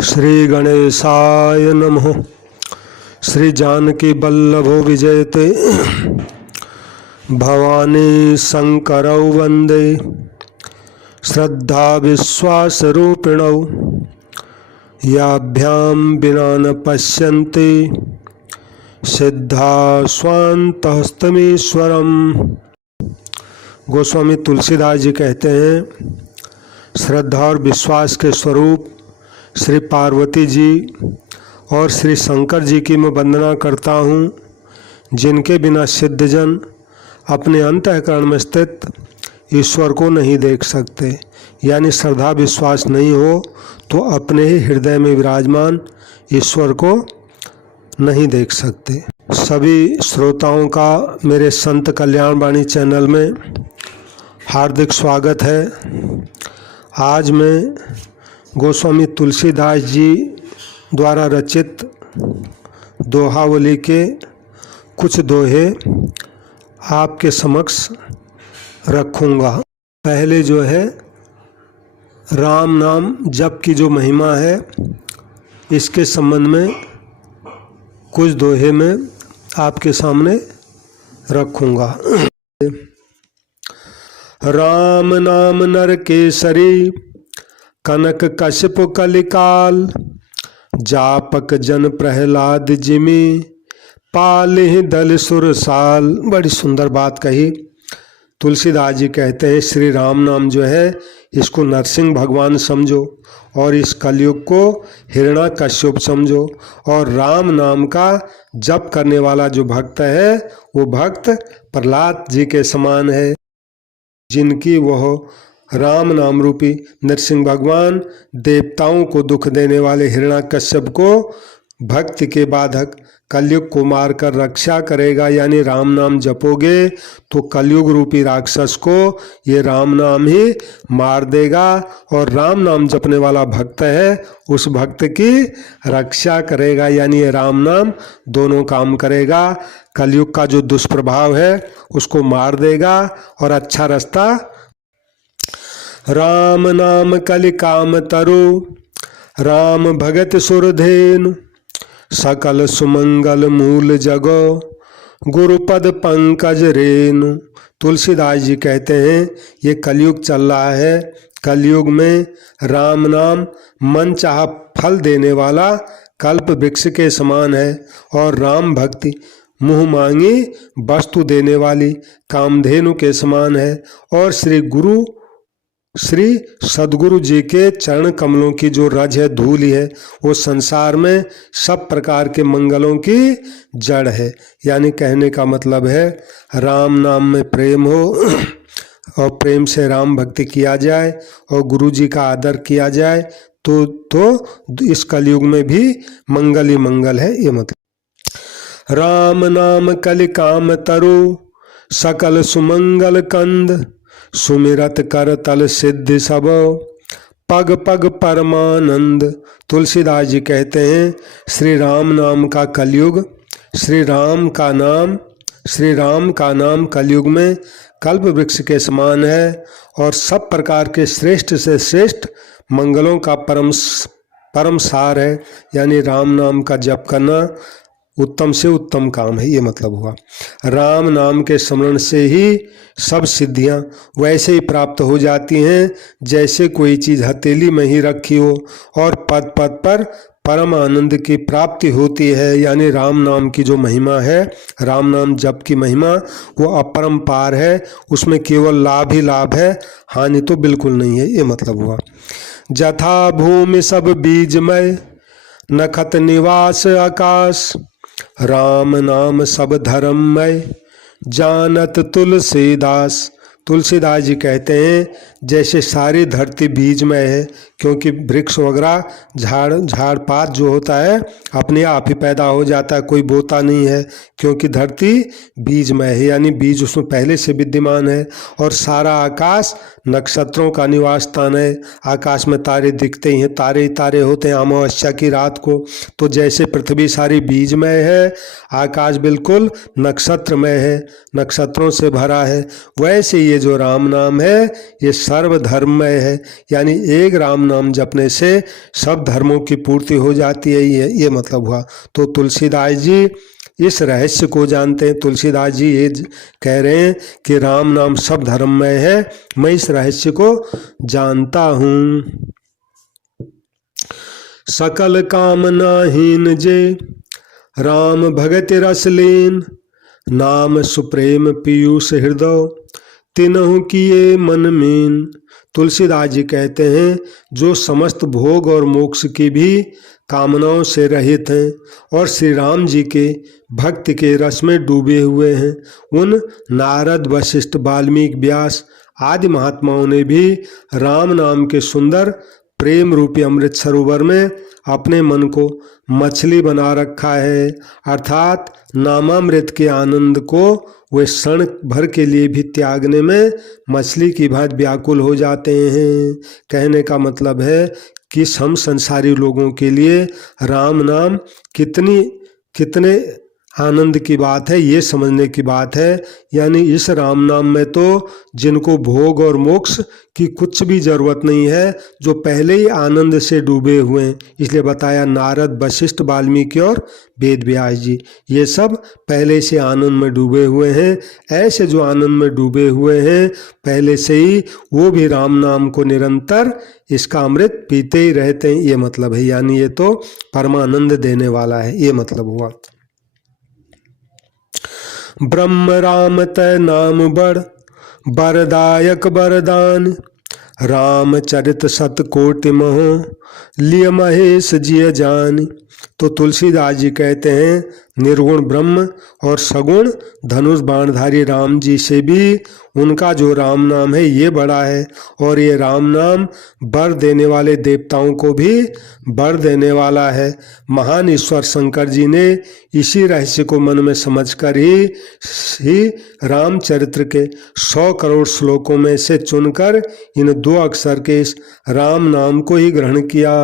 श्री गणेशाय नमः। श्री जानकी वल्लभो विजयते भवानी शंकरौ वंदे श्रद्धा विश्वास रूपिणौ याभ्याम विना न पश्यन्ति सिद्धा स्वान्तहस्तमीश्वरम। गोस्वामी तुलसीदास जी कहते हैं, श्रद्धा और विश्वास के स्वरूप श्री पार्वती जी और श्री शंकर जी की मैं वंदना करता हूँ, जिनके बिना सिद्धजन अपने अंतःकरण में स्थित ईश्वर को नहीं देख सकते। यानी श्रद्धा विश्वास नहीं हो तो अपने ही हृदय में विराजमान ईश्वर को नहीं देख सकते। सभी श्रोताओं का मेरे संत कल्याण वाणी चैनल में हार्दिक स्वागत है। आज मैं गोस्वामी तुलसीदास जी द्वारा रचित दोहावली के कुछ दोहे आपके समक्ष रखूँगा। पहले जो है राम नाम जप की जो महिमा है, इसके संबंध में कुछ दोहे मैं आपके सामने रखूँगा। राम नाम नर केसरी कनक कश्यप कलिकाल जापक जन प्रहलाद जिमी पालहि दल सुरसाल। बड़ी सुंदर बात कही। तुलसीदास जी कहते हैं, श्री राम नाम जो है इसको नरसिंह भगवान समझो और इस कलयुग को हिरण्यकश्यप समझो। और राम नाम का जप करने वाला जो भक्त है वो भक्त प्रहलाद जी के समान है, जिनकी वह राम नाम रूपी नरसिंह भगवान देवताओं को दुख देने वाले हिरण्यकश्यप को भक्ति के बाधक कलयुग को मारकर रक्षा करेगा। यानी राम नाम जपोगे तो कलयुग रूपी राक्षस को ये राम नाम ही मार देगा, और राम नाम जपने वाला भक्त है उस भक्त की रक्षा करेगा। यानी ये राम नाम दोनों काम करेगा। कलयुग का जो दुष्प्रभाव है उसको मार देगा और अच्छा रास्ता। राम नाम कलि काम तरु राम भगत सुरधेनु सकल सुमंगल मूल जगो गुरुपद पंकज रेनु। तुलसीदास जी कहते हैं, ये कलयुग चल रहा है। कलयुग में राम नाम मन चाहा फल देने वाला कल्प वृक्ष के समान है, और राम भक्ति मुँह मांगी वस्तु देने वाली कामधेनु के समान है। और श्री सद्गुरु जी के चरण कमलों की जो रज है, धूलि है, वो संसार में सब प्रकार के मंगलों की जड़ है। यानी कहने का मतलब है, राम नाम में प्रेम हो और प्रेम से राम भक्ति किया जाए और गुरु जी का आदर किया जाए तो इस कलयुग में भी मंगल ही मंगल है। ये मतलब राम नाम कलि काम तरु सकल सुमंगल कंद सुमिरत कर तल सिद्धि सब पग पग परमानंद। तुलसीदास जी कहते हैं, श्री राम नाम का कलयुग, श्री राम का नाम कलयुग में कल्प वृक्ष के समान है, और सब प्रकार के श्रेष्ठ से श्रेष्ठ मंगलों का परम सार है। यानी राम नाम का जप करना उत्तम से उत्तम काम है। ये मतलब हुआ, राम नाम के स्मरण से ही सब सिद्धियां वैसे ही प्राप्त हो जाती हैं जैसे कोई चीज़ हथेली में ही रखी हो, और पद पद पर परम आनंद की प्राप्ति होती है। यानी राम नाम की जो महिमा है, राम नाम जप की महिमा, वो अपरंपार है। उसमें केवल लाभ ही लाभ है, हानि तो बिल्कुल नहीं है। ये मतलब हुआ, जथा भूमि सब बीजमय नखत निवास आकाश राम नाम सब धर्ममय जानत तुलसीदास। तुलसीदास जी कहते हैं, जैसे सारी धरती बीजमय है, क्योंकि वृक्ष वगैरह झाड़ पात जो होता है अपने आप ही पैदा हो जाता है, कोई बोता नहीं है, क्योंकि धरती बीजमय है। यानी बीज उसमें पहले से विद्यमान है। और सारा आकाश नक्षत्रों का निवास स्थान है। आकाश में तारे दिखते ही हैं, तारे ही तारे होते हैं अमावस्या की रात को। तो जैसे पृथ्वी सारी बीजमय है, आकाश बिल्कुल नक्षत्रमय है, नक्षत्रों से भरा है, वैसे ये जो राम नाम है ये सर्वधर्ममय है। यानी एक राम नाम जपने से सब धर्मों की पूर्ति हो जाती है, ये मतलब हुआ। तो तुलसीदास जी इस रहस्य को जानते हैं। तुलसीदास जी ये कह रहे हैं कि राम नाम सब धर्ममय है, मैं इस रहस्य को जानता हूँ। सकल कामनाहीन जे राम भगत रस लीन, नाम सुप्रेम पीयूष हृदय तिनहु किए मन मीन। तुलसीदास जी कहते हैं जो समस्त भोग और मोक्ष की भी कामनाओं से रहित हैं और श्री राम जी के भक्ति के रस में डूबे हुए हैं, उन नारद वशिष्ठ वाल्मीकि व्यास आदि महात्माओं ने भी राम नाम के सुंदर प्रेम रूपी अमृत सरोवर में अपने मन को मछली बना रखा है। अर्थात नामामृत के आनंद को वे क्षण भर के लिए भी त्यागने में मछली की भांति व्याकुल हो जाते हैं। कहने का मतलब है कि हम संसारी लोगों के लिए राम नाम कितने आनंद की बात है, ये समझने की बात है। यानी इस राम नाम में तो जिनको भोग और मोक्ष की कुछ भी जरूरत नहीं है, जो पहले ही आनंद से डूबे हुए हैं। इसलिए बताया नारद वशिष्ठ वाल्मीकि और वेद व्यास जी ये सब पहले से आनंद में डूबे हुए हैं। ऐसे जो आनंद में डूबे हुए हैं पहले से ही, वो भी राम नाम को निरंतर इसका अमृत पीते ही रहते हैं, ये मतलब है। यानी ये तो परमानंद देने वाला है, ये मतलब हुआ। ब्रह्म राम तय नाम बड़ बरदायक बरदान, राम चरित सत कोटि महो लिय महेश जिय जान। तो तुलसीदास जी कहते हैं निर्गुण ब्रह्म और सगुण धनुष बाणधारी राम जी से भी उनका जो राम नाम है ये बड़ा है, और ये राम नाम वर देने वाले देवताओं को भी वर देने वाला है। महान ईश्वर शंकर जी ने इसी रहस्य को मन में समझकर ही रामचरित्र के 100 करोड़ श्लोकों में से चुनकर इन 2 अक्षर के इस राम नाम को ही ग्रहण किया।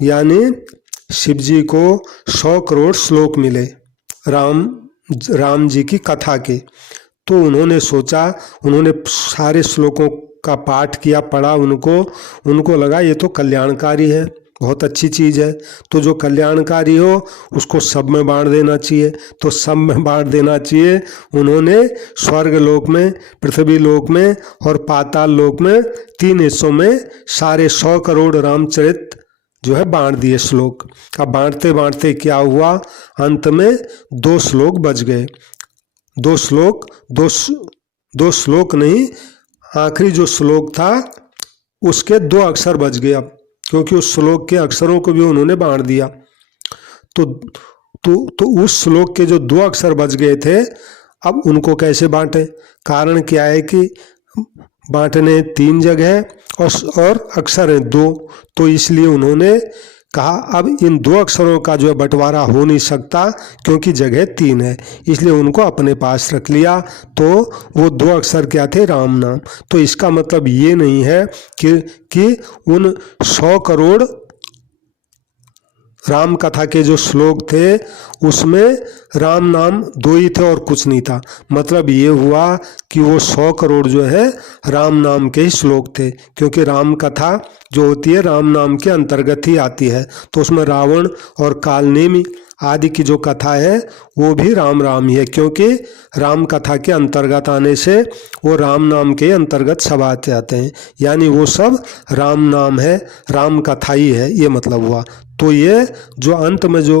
यानी शिव जी को 100 करोड़ श्लोक मिले राम जी की कथा के। तो उन्होंने सोचा, उन्होंने सारे श्लोकों का पाठ किया, पढ़ा, उनको लगा ये तो कल्याणकारी है, बहुत अच्छी चीज़ है। तो जो कल्याणकारी हो उसको सब में बांट देना चाहिए, तो सब में बांट देना चाहिए। उन्होंने स्वर्ग लोक में, पृथ्वी लोक में और पाताल लोक में 3 हिस्सों में सारे 100 करोड़ रामचरित जो है बांट दिए श्लोक। अब बांटते बांटते क्या हुआ, अंत में 2 श्लोक बच गए। 2 श्लोक नहीं, आखिरी जो श्लोक था उसके 2 अक्षर बच गए। अब क्योंकि उस श्लोक के अक्षरों को भी उन्होंने बांट दिया, तो उस श्लोक के जो 2 अक्षर बच गए थे, अब उनको कैसे बांटे। कारण क्या है कि बांटने 3 जगह और अक्षर हैं 2, तो इसलिए उन्होंने कहा अब इन 2 अक्षरों का जो है बंटवारा हो नहीं सकता, क्योंकि जगह 3 है, इसलिए उनको अपने पास रख लिया। तो वो 2 अक्षर क्या थे, राम नाम। तो इसका मतलब ये नहीं है कि उन 100 करोड़ राम कथा के जो श्लोक थे उसमें राम नाम 2 ही थे और कुछ नहीं था। मतलब ये हुआ कि वो 100 करोड़ जो है राम नाम के ही श्लोक थे, क्योंकि राम कथा जो होती है राम नाम के अंतर्गत ही आती है। तो उसमें रावण और कालनेमी आदि की जो कथा है वो भी राम राम ही है, क्योंकि राम कथा के अंतर्गत आने से वो राम नाम के अंतर्गत सब आते आते हैं। यानी वो सब राम नाम है, राम कथा ही है, ये मतलब हुआ। तो ये जो अंत में जो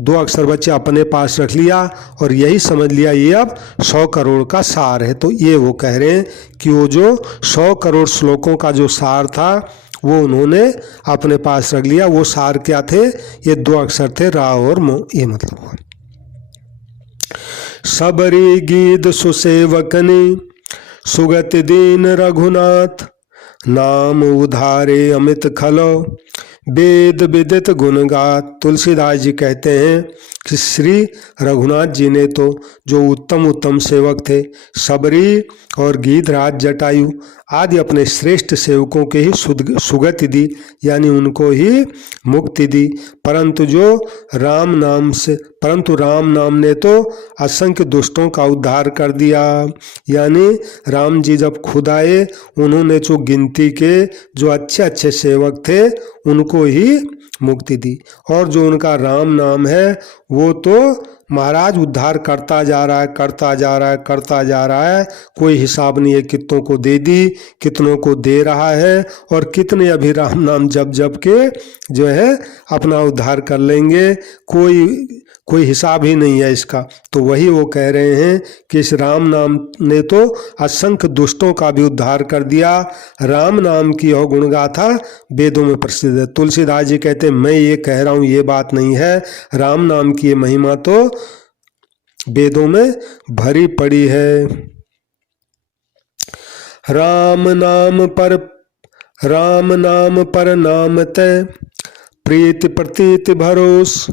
2 अक्षर बच्चे अपने पास रख लिया और यही समझ लिया ये अब 100 करोड़ का सार है। तो ये वो कह रहे हैं कि वो जो 100 करोड़ श्लोकों का जो सार था वो उन्होंने अपने पास रख लिया। वो सार क्या थे, ये 2 अक्षर थे, रा और मो, ये मतलब हुआ। सबरी गीत सुसेवकनी सुगति दीन रघुनाथ, नाम उधारे अमित खलो वेद विदित गुणगात। तुलसीदास जी कहते हैं कि श्री रघुनाथ जी ने तो जो उत्तम उत्तम सेवक थे, सबरी और गीधराज जटायु आदि अपने श्रेष्ठ सेवकों के ही सुगति दी, यानी उनको ही मुक्ति दी। परंतु राम नाम ने तो असंख्य दुष्टों का उद्धार कर दिया। यानी राम जी जब खुद आए, उन्होंने जो गिनती के जो अच्छे अच्छे सेवक थे उनको ही मुक्ति दी, और जो उनका राम नाम है वो तो महाराज उद्धार करता जा रहा है, करता जा रहा है, करता जा रहा है। कोई हिसाब नहीं है कितनों को दे दी, कितनों को दे रहा है, और कितने अभी राम नाम जप जप के जो है अपना उद्धार कर लेंगे, कोई हिसाब ही नहीं है इसका। तो वही वो कह रहे हैं कि इस राम नाम ने तो असंख्य दुष्टों का भी उद्धार कर दिया। राम नाम की यह गुणगाथा वेदों में प्रसिद्ध है। तुलसीदास जी कहते हैं मैं ये कह रहा हूँ ये बात नहीं है, राम नाम की ये महिमा तो वेदों में भरी पड़ी है। राम नाम पर नाम तय प्रीति प्रतीति भरोस,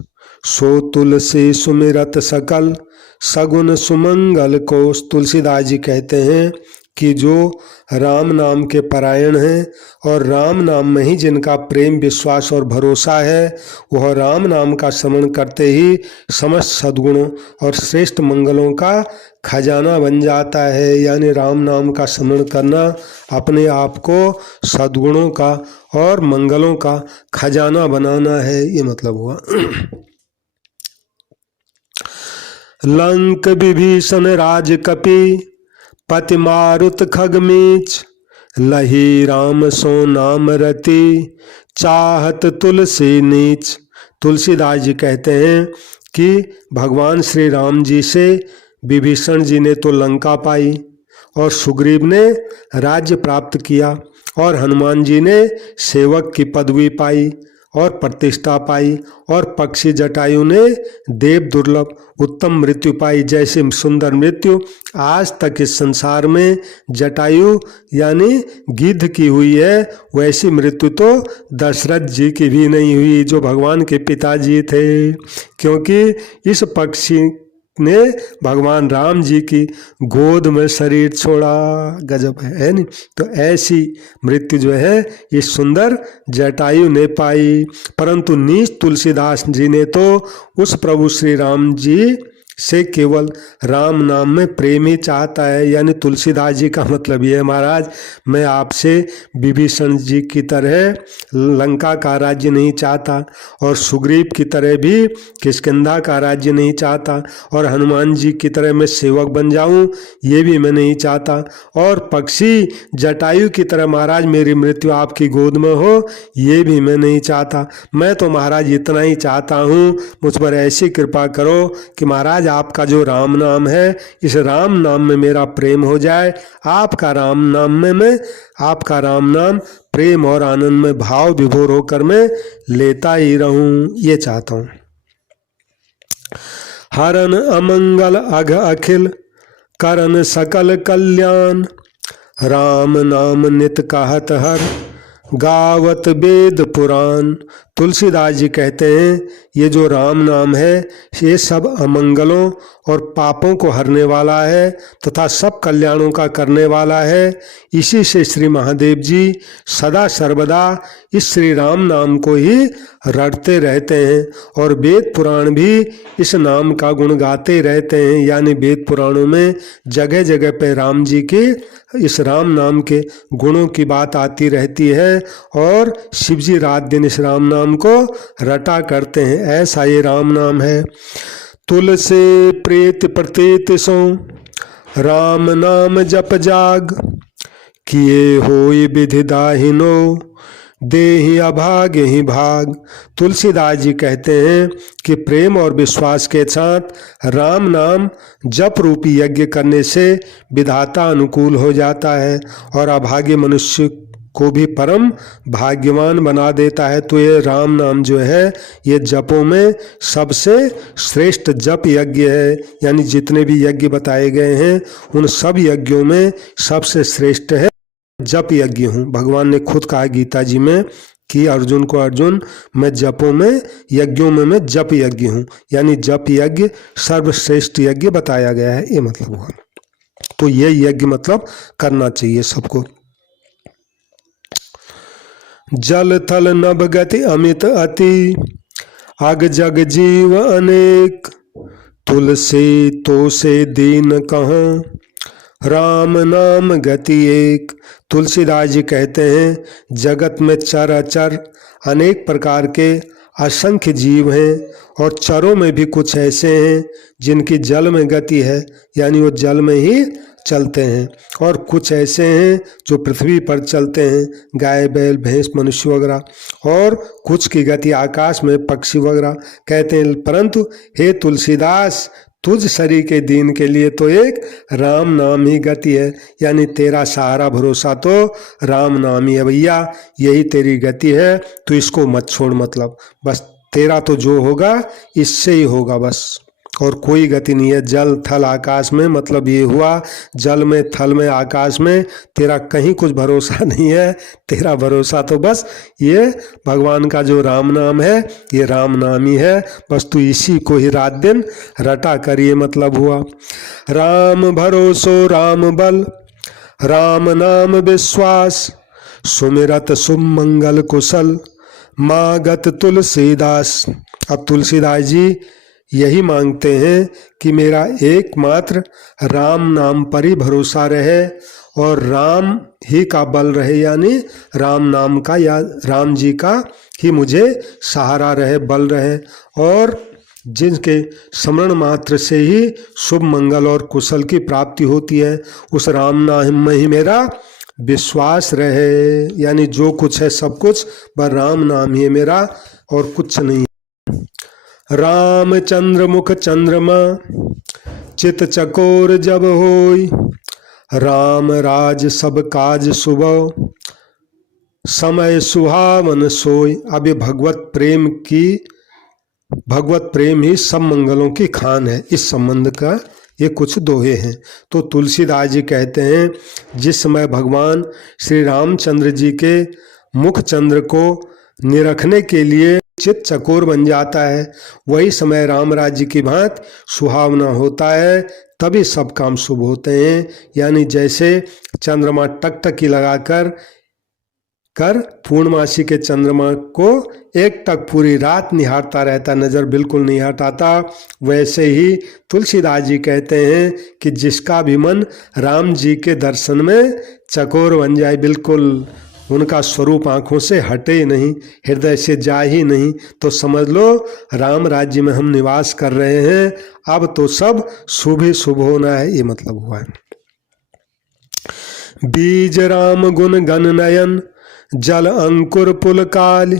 सो तुलसी सुमिरत सकल सगुन सुमंगल कोश। तुलसीदास जी कहते हैं कि जो राम नाम के परायण हैं और राम नाम में ही जिनका प्रेम विश्वास और भरोसा है, वह राम नाम का स्मरण करते ही समस्त सद्गुणों और श्रेष्ठ मंगलों का खजाना बन जाता है। यानी राम नाम का स्मरण करना अपने आप को सद्गुणों का और मंगलों का खजाना बनाना है, ये मतलब हुआ। लंक विभीषण राज कपि पति मारुत खगमीच, लही राम सो नाम रति चाहत तुलसी नीच। तुलसीदास जी कहते हैं कि भगवान श्री राम जी से विभीषण जी ने तो लंका पाई, और सुग्रीव ने राज्य प्राप्त किया, और हनुमान जी ने सेवक की पदवी पाई और प्रतिष्ठा पाई, और पक्षी जटायु ने देव दुर्लभ उत्तम मृत्यु पाई। जैसे सुंदर मृत्यु आज तक इस संसार में जटायु यानी गिद्ध की हुई है, वैसी मृत्यु तो दशरथ जी की भी नहीं हुई जो भगवान के पिताजी थे, क्योंकि इस पक्षी ने भगवान राम जी की गोद में शरीर छोड़ा। गजब है नहीं? तो ऐसी मृत्यु जो है ये सुंदर जटायु ने पाई। परंतु नीच तुलसीदास जी ने तो उस प्रभु श्री राम जी से केवल राम नाम में प्रेम ही चाहता है। यानी तुलसीदास जी का मतलब ये है, महाराज मैं आपसे विभीषण जी की तरह लंका का राज्य नहीं चाहता, और सुग्रीव की तरह भी किष्किंधा का राज्य नहीं चाहता, और हनुमान जी की तरह मैं सेवक बन जाऊं ये भी मैं नहीं चाहता, और पक्षी जटायु की तरह महाराज मेरी मृत्यु आपकी गोद में हो ये भी मैं नहीं चाहता। मैं तो महाराज इतना ही चाहता हूँ, मुझ पर ऐसी कृपा करो कि महाराज आपका जो राम नाम है, इस राम नाम में मेरा प्रेम हो जाए। आपका राम नाम प्रेम और आनंद में भाव विभोर होकर मैं लेता ही रहूं, ये चाहता हूं। हरन अमंगल अघ अखिल करन सकल कल्याण, राम नाम नित कहत हर गावत वेद पुराण। तुलसीदास जी कहते हैं ये जो राम नाम है ये सब अमंगलों और पापों को हरने वाला है तथा सब कल्याणों का करने वाला है। इसी से श्री महादेव जी सदा सर्वदा इस श्री राम नाम को ही रटते रहते हैं, और वेद पुराण भी इस नाम का गुण गाते रहते हैं। यानी वेद पुराणों में जगह जगह पे राम जी के इस राम नाम के गुणों की बात आती रहती है, और शिव जी रात दिन इस राम नाम को रटा करते हैं। ऐसा ये राम नाम है। तुलसी प्रीति प्रतीत सो राम नाम जप जाग, किए होई विधि दाहिनो देहि अभाग ही भाग। तुलसीदास जी कहते हैं कि प्रेम और विश्वास के साथ राम नाम जप रूपी यज्ञ करने से विधाता अनुकूल हो जाता है और अभागे मनुष्य को भी परम भाग्यवान बना देता है। तो ये राम नाम जो है ये जपों में सबसे श्रेष्ठ जप यज्ञ है। यानी जितने भी यज्ञ बताए गए हैं उन सब यज्ञों में सबसे श्रेष्ठ है जप यज्ञ हूँ। भगवान ने खुद कहा गीता जी में कि अर्जुन को अर्जुन मैं जपों में यज्ञों में मैं जप यज्ञ हूँ, यानी जप यज्ञ सर्वश्रेष्ठ यज्ञ बताया गया है, ये मतलब हुआ। तो ये यज्ञ मतलब करना चाहिए सबको। जल थल नभ गति अमित अति, अग जग जीव अनेक, तुलसी तो से दीन कहाँ, राम नाम गति एक। तुलसीदास जी कहते हैं जगत में चर अचर अनेक प्रकार के असंख्य जीव हैं और चरों में भी कुछ ऐसे हैं जिनकी जल में गति है, यानी वो जल में ही चलते हैं, और कुछ ऐसे हैं जो पृथ्वी पर चलते हैं, गाय बैल भैंस मनुष्य वगैरह, और कुछ की गति आकाश में पक्षी वगैरह। कहते हैं परंतु हे तुलसीदास तुझ शरीर के दीन के लिए तो एक राम नाम ही गति है, यानी तेरा सहारा भरोसा तो राम नाम ही है भैया, यही तेरी गति है, तो इसको मत छोड़। मतलब बस तेरा तो जो होगा इससे ही होगा बस, और कोई गति नहीं है। जल थल आकाश में मतलब ये हुआ, जल में थल में आकाश में तेरा कहीं कुछ भरोसा नहीं है, तेरा भरोसा तो बस ये भगवान का जो राम नाम है, ये राम नाम ही है, बस तू इसी को ही रात दिन रटा कर, ये मतलब हुआ। राम भरोसो राम बल, राम नाम विश्वास, सुमिरत सुमंगल कुशल, मागत तुलसीदास। अब तुलसीदास जी यही मांगते हैं कि मेरा एकमात्र राम नाम पर ही भरोसा रहे और राम ही का बल रहे, यानी राम नाम का या राम जी का ही मुझे सहारा रहे, बल रहे, और जिनके स्मरण मात्र से ही शुभ मंगल और कुशल की प्राप्ति होती है, उस राम नाम में ही मेरा विश्वास रहे, यानी जो कुछ है सब कुछ बस राम नाम ही है मेरा और कुछ नहीं। रामचंद्र मुख चंद्रमा, चित चकोर जब होई, राम राज सब काज सुबह, समय सुहावन सोई। अब ये भगवत प्रेम ही सब मंगलों की खान है, इस संबंध का ये कुछ दोहे हैं। तो तुलसीदास जी कहते हैं जिस समय भगवान श्री रामचंद्र जी के मुख चंद्र को निरखने के लिए चित चकोर बन जाता है, वही समय राम राज्य की भांति सुहावना होता है, तभी सब काम शुभ होते हैं। यानी जैसे चंद्रमा टकटकी लगाकर पूर्णमासी के चंद्रमा को एक टक पूरी रात निहारता रहता, नज़र बिल्कुल नहीं हटाता, वैसे ही तुलसीदास जी कहते हैं कि जिसका भी मन राम जी के दर्शन में चकोर बन जाए, बिल्कुल उनका स्वरूप आँखों से हटे नहीं, हृदय से जाए ही नहीं, तो समझ लो राम राज्य में हम निवास कर रहे हैं, अब तो सब शुभ ही शुभ होना है, ये मतलब हुआ है। बीज राम गुण गण नयन, जल अंकुर पुल काल,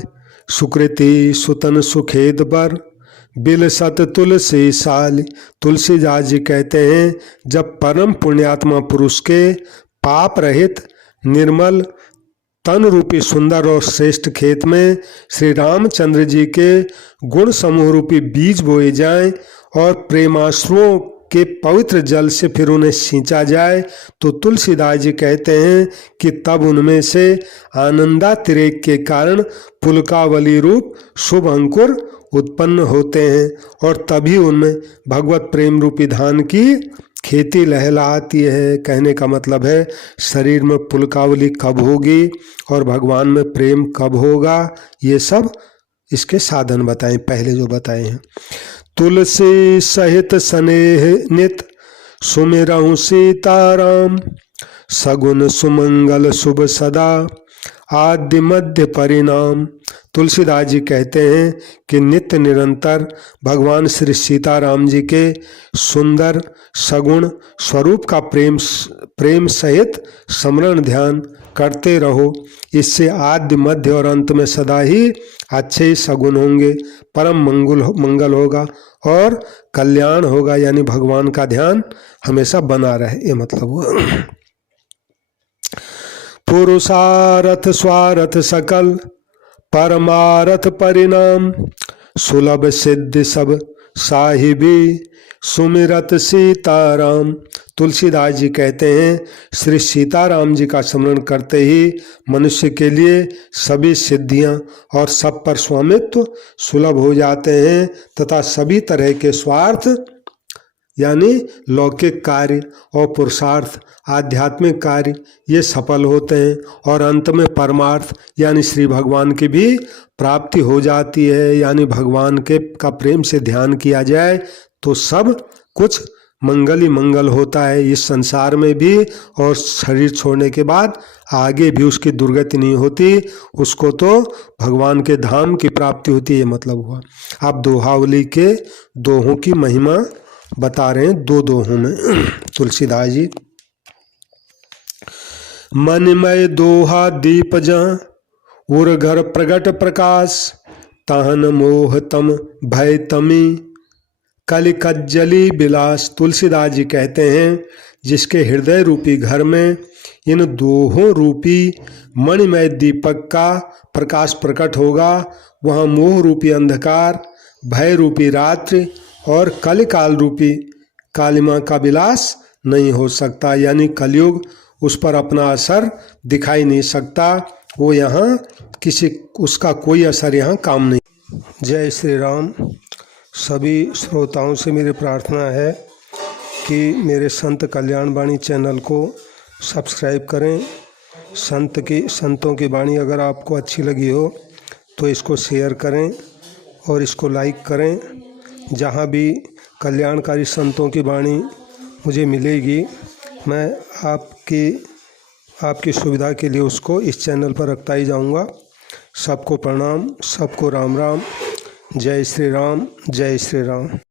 सुकृति सुतन सुखेद बर, बिल सत तुलसी साल। तुलसीदास जी कहते हैं जब परम पुण्यात्मा पुरुष के पाप रहित निर्मल तन रूपी सुंदर और श्रेष्ठ खेत में श्री रामचंद्र जी के गुण समूह रूपी बीज बोए जाएं और प्रेमाश्रुओं के पवित्र जल से फिर उन्हें सींचा जाए, तो तुलसीदास जी कहते हैं कि तब उनमें से आनंदातिरेक के कारण पुलकावली रूप शुभ अंकुर उत्पन्न होते हैं, और तभी उनमें भगवत प्रेम रूपी धान की खेती लहलहाती है। कहने का मतलब है शरीर में पुलकावली कब होगी और भगवान में प्रेम कब होगा, ये सब इसके साधन बताएं, पहले जो बताए हैं। तुलसी सहित स्नेह नित, सुमिरहु सीताराम, सगुन सुमंगल शुभ सदा, आद्य मध्य परिणाम। तुलसीदास जी कहते हैं कि नित्य निरंतर भगवान श्री सीताराम जी के सुंदर सगुण स्वरूप का प्रेम सहित स्मरण ध्यान करते रहो, इससे आद्य मध्य और अंत में सदा ही अच्छे सगुण होंगे, परम मंगल होगा और कल्याण होगा, यानी भगवान का ध्यान हमेशा बना रहे, ये मतलब हुआ। पुरुषार्थ स्वार्थ सकल, परमार्थ परिणाम, सुलभ सिद्ध सब साहिबी सुमिरत सीताराम। तुलसीदास जी कहते हैं श्री सीताराम जी का स्मरण करते ही मनुष्य के लिए सभी सिद्धियां और सब पर स्वामित्व सुलभ हो जाते हैं तथा सभी तरह के स्वार्थ यानी लौकिक कार्य और पुरुषार्थ आध्यात्मिक कार्य ये सफल होते हैं और अंत में परमार्थ यानी श्री भगवान की भी प्राप्ति हो जाती है। यानी भगवान के का प्रेम से ध्यान किया जाए तो सब कुछ मंगल ही मंगल होता है इस संसार में भी और शरीर छोड़ने के बाद आगे भी उसकी दुर्गति नहीं होती, उसको तो भगवान के धाम की प्राप्ति होती है। ये मतलब हुआ। अब दोहावली के दोहों की महिमा बता रहे हैं दो दोहों में तुलसीदास जी। मनमय दोहा दीप जहाँ उर घर प्रगट प्रकाश ताहन मोह तम भय तमी कलि कज्जली बिलास। तुलसीदास जी कहते हैं जिसके हृदय रूपी घर में इन दोहों रूपी मणिमय दीपक का प्रकाश प्रकट होगा वहाँ मोह रूपी अंधकार, भय रूपी रात्रि और कलिकाल रूपी कालिमा का विलास नहीं हो सकता। यानी कलयुग उस पर अपना असर दिखाई नहीं सकता, वो यहाँ किसी उसका कोई असर यहाँ काम नहीं। जय श्री राम। सभी श्रोताओं से मेरी प्रार्थना है कि मेरे संत कल्याण वाणी चैनल को सब्सक्राइब करें। संतों की वाणी अगर आपको अच्छी लगी हो तो इसको शेयर करें और इसको लाइक करें। जहाँ भी कल्याणकारी संतों की वाणी मुझे मिलेगी मैं आपकी सुविधा के लिए उसको इस चैनल पर रखता ही जाऊँगा। सबको प्रणाम, सबको राम राम। जय श्री राम, जय श्री राम।